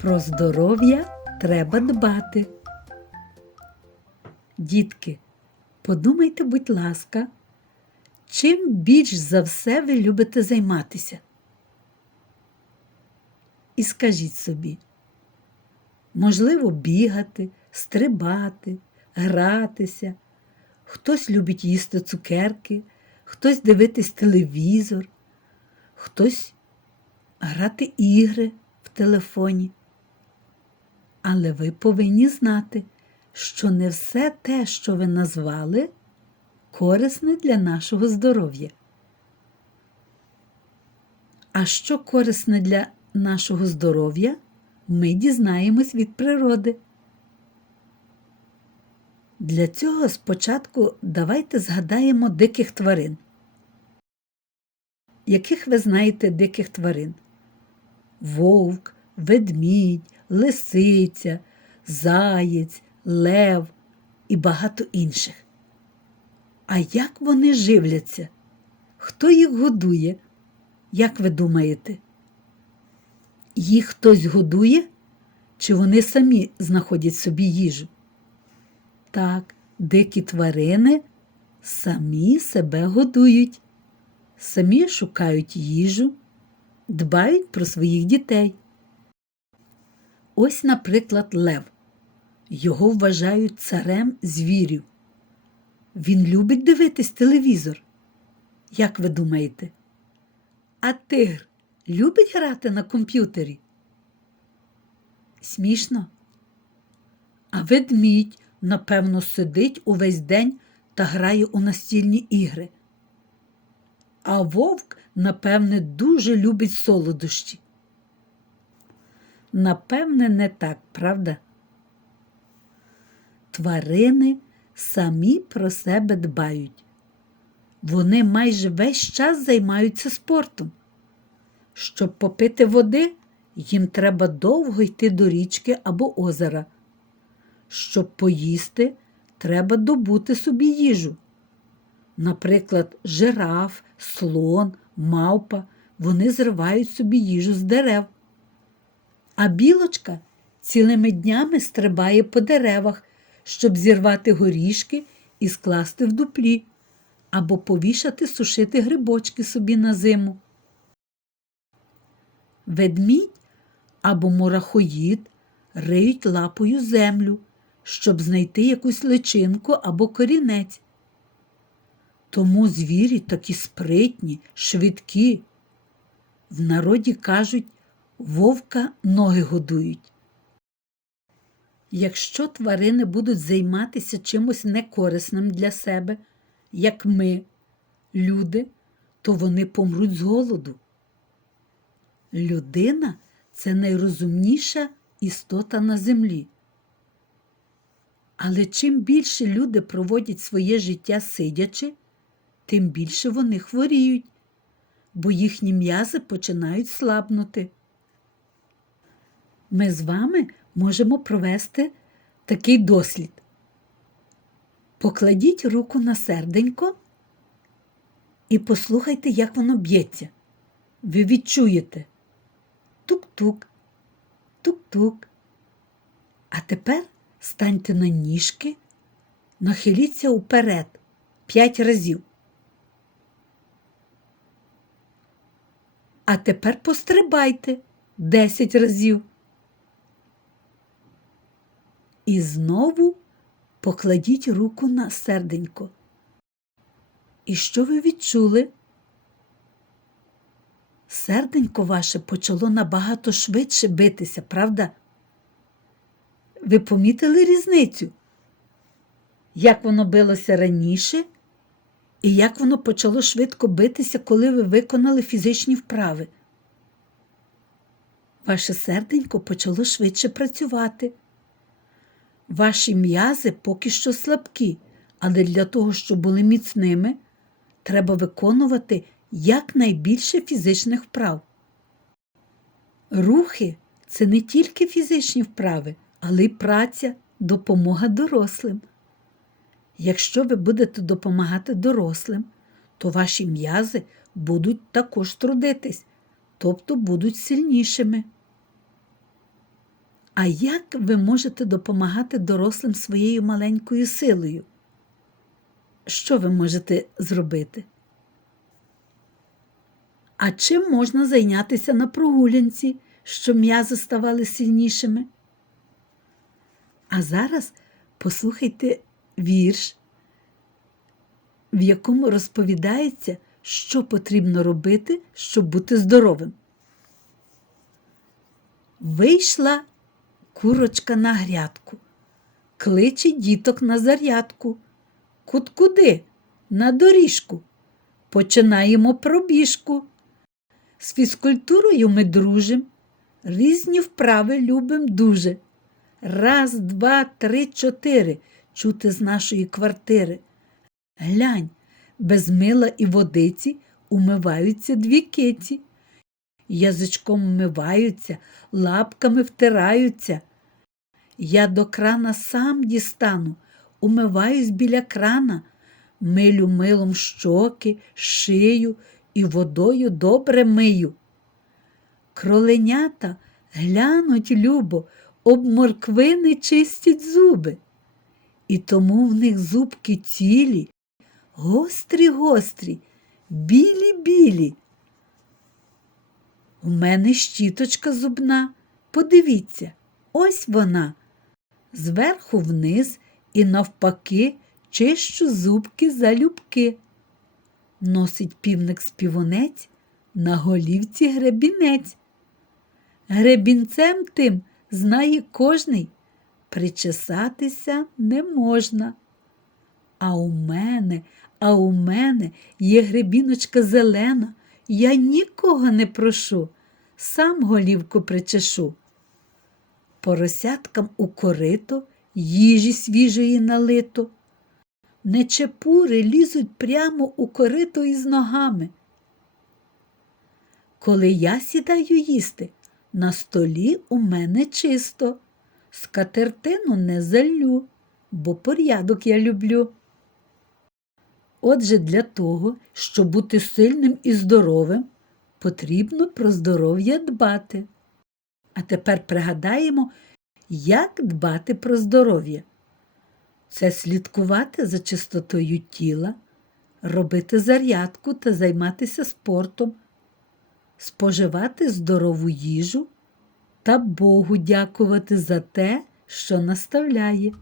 Про здоров'я треба дбати. Дітки, подумайте, будь ласка, чим більш за все ви любите займатися? І скажіть собі, можливо, бігати, стрибати, гратися. Хтось любить їсти цукерки, хтось дивитись телевізор, хтось грати ігри в телефоні. Але ви повинні знати, що не все те, що ви назвали, корисне для нашого здоров'я. А що корисне для нашого здоров'я, ми дізнаємось від природи. Для цього спочатку давайте згадаємо диких тварин. Яких ви знаєте диких тварин? Вовк, ведмідь, лисиця, заєць, лев і багато інших. А як вони живляться? Хто їх годує? Як ви думаєте? Їх хтось годує? Чи вони самі знаходять собі їжу? Так, дикі тварини самі себе годують, самі шукають їжу, дбають про своїх дітей. Ось, наприклад, лев. Його вважають царем звірів. Він любить дивитись телевізор. Як ви думаєте? А тигр любить грати на комп'ютері? Смішно? А ведмідь, напевно, сидить увесь день та грає у настільні ігри. А вовк, напевне, дуже любить солодощі. Напевне, не так, правда? Тварини самі про себе дбають. Вони майже весь час займаються спортом. Щоб попити води, їм треба довго йти до річки або озера. Щоб поїсти, треба добути собі їжу. Наприклад, жираф, слон, мавпа вони зривають собі їжу з дерев. А білочка цілими днями стрибає по деревах, щоб зірвати горішки і скласти в дуплі, або повішати сушити грибочки собі на зиму. Ведмідь або мурахоїд риють лапою землю, щоб знайти якусь личинку або корінець. Тому звірі такі спритні, швидкі. В народі кажуть, вовка ноги годують. Якщо тварини будуть займатися чимось некорисним для себе, як ми, люди, то вони помруть з голоду. Людина це найрозумніша істота на землі. Але чим більше люди проводять своє життя сидячи, тим більше вони хворіють, бо їхні м'язи починають слабнути. Ми з вами можемо провести такий дослід. Покладіть руку на серденько і послухайте, як воно б'ється. Ви відчуєте тук-тук, тук-тук. А тепер станьте на ніжки, нахиліться уперед п'ять разів. А тепер пострибайте десять разів. І знову покладіть руку на серденько. І що ви відчули? Серденько ваше почало набагато швидше битися, правда? Ви помітили різницю? Як воно билося раніше, і як воно почало швидко битися, коли ви виконали фізичні вправи? Ваше серденько почало швидше працювати. Ваші м'язи поки що слабкі, але для того, щоб були міцними, треба виконувати якнайбільше фізичних вправ. Рухи це не тільки фізичні вправи, але й праця, допомога дорослим. Якщо ви будете допомагати дорослим, то ваші м'язи будуть також трудитись, тобто будуть сильнішими. А як ви можете допомагати дорослим своєю маленькою силою? Що ви можете зробити? А чим можна зайнятися на прогулянці, щоб м'язи ставали сильнішими? А зараз послухайте вірш, в якому розповідається, що потрібно робити, щоб бути здоровим. Вийшла курочка на грядку, кличе діток на зарядку. Кут куди? На доріжку. Починаємо пробіжку. З фізкультурою ми дружим, різні вправи любим дуже. Раз, два, три, чотири чути з нашої квартири. Глянь, без мила і водиці умиваються дві киці. Язичком вмиваються, лапками втираються. Я до крана сам дістану, умиваюсь біля крана, милю милом щоки, шию і водою добре мию. Кроленята глянуть любо, об морквини чистять зуби. І тому в них зубки цілі, гострі гострі, білі білі. У мене щіточка зубна, подивіться, ось вона. Зверху вниз і навпаки чищу зубки залюбки. Носить півник співонець, на голівці гребінець. Гребінцем тим знає кожний, причесатися не можна. А у мене, а у мене є гребіночка зелена, я нікого не прошу, сам голівку причешу. Поросяткам у корито їжі свіжої налито. Нечепури лізуть прямо у корито із ногами. Коли я сідаю їсти, на столі у мене чисто, скатертину не залю, бо порядок я люблю. Отже, для того, щоб бути сильним і здоровим, потрібно про здоров'я дбати. А тепер пригадаємо, як дбати про здоров'я. Це слідкувати за чистотою тіла, робити зарядку та займатися спортом, споживати здорову їжу та Богу дякувати за те, що наставляє.